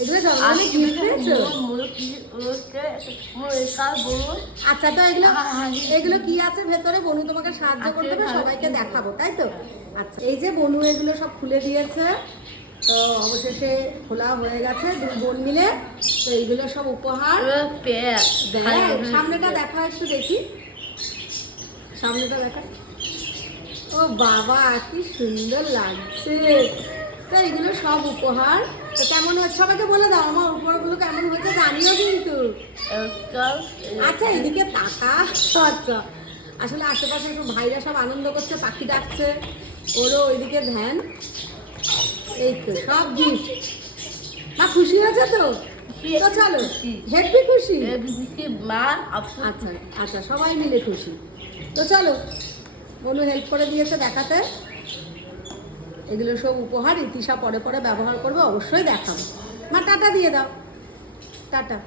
এগুলো জন্মদিনে গিফট পেয়েছো? আচ্ছা, তো এগুলো কি আছে ভেতরে? বনু তোমাকে সাহায্য করে দেবে, সবাইকে দেখাবো, তাই তো? আচ্ছা, এই যে বনু এগুলো সব খুলে দিয়েছে, তো অবশেষে খোলা হয়ে গেছে দুই বোন মিলে। তো এইগুলো সব উপহার। সামনেটা দেখা একটু দেখি, সামনেটা দেখা। ও বাবা, কি সুন্দর লাগছে। তো এগুলো সব উপহার। তো কেমন হচ্ছে সবাইকে বলে দাও, আমার উপহারগুলো কেমন হয়েছে জানিও কিন্তু। আচ্ছা, এদিকে তাকা। আচ্ছা, আসলে আশেপাশে সব ভাইরা সব আনন্দ করছে, পাখি ডাকছে, ওরও ওইদিকে ধ্যান। এই তো সব গিফট। মা খুশি হয়েছে তো? তো চলো, হেব্বি খুশি। আচ্ছা আচ্ছা, সবাই মিলে খুশি। তো চলো, বনু হেল্প করে দিয়েছে দেখাতে। এগুলো সব উপহার, ইতিশা পরে পরে ব্যবহার করবে, অবশ্যই দেখাবো। মা টাটা দিয়ে দাও, টাটা।